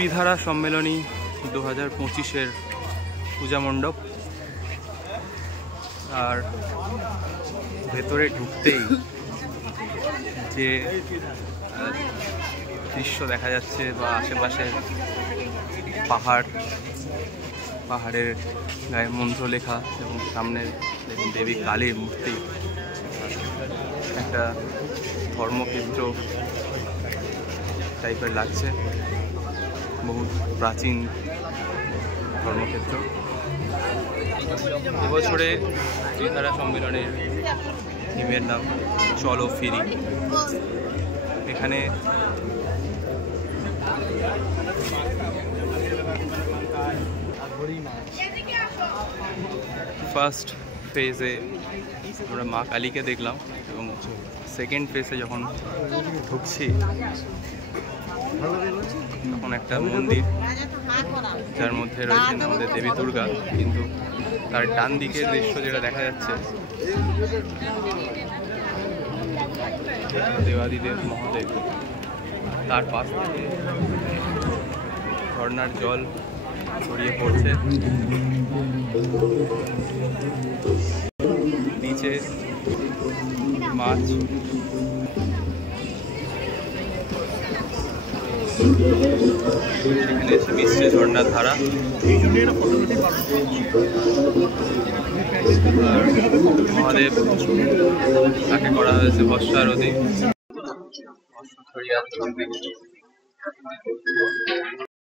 ত্রিধারা সম্মেলনী 2025-এর পূজা মণ্ডপ। আর ভেতরে ঢুকতেই যে দৃশ্য দেখা যাচ্ছে বা আশেপাশে পাহাড়ের গায়ে মন্ত্র লেখা এবং সামনে দেখুন দেবী কালীর মূর্তি, একটা ধর্মক্ষেত্র টাইপের লাগছে, বহু প্রাচীন ধর্মক্ষেত্র। এবছরে ত্রিধারা সম্মেলনের থিমের নাম চলো ফিরি। এখানে ফার্স্ট ফেজে আমরা মা কালীকে দেখলাম এবং সেকেন্ড ফেজে যখন ঢুকছি তখন একটা মন্দির যার মধ্যে রয়েছেন আমাদের দেবী দুর্গা, কিন্তু তার ডান দিকের দৃশ্য যেটা দেখা যাচ্ছে দেবাদিদেব মহাদেব, তার পাশ থেকে ঝর্ণার জল ছড়িয়ে পড়ছে, নিচে মাছ, সেখানে এসে মিশছে ঝর্ণার ধারা। আর মহাদেব তাকে করা হয়েছে বর্ষা আরতি।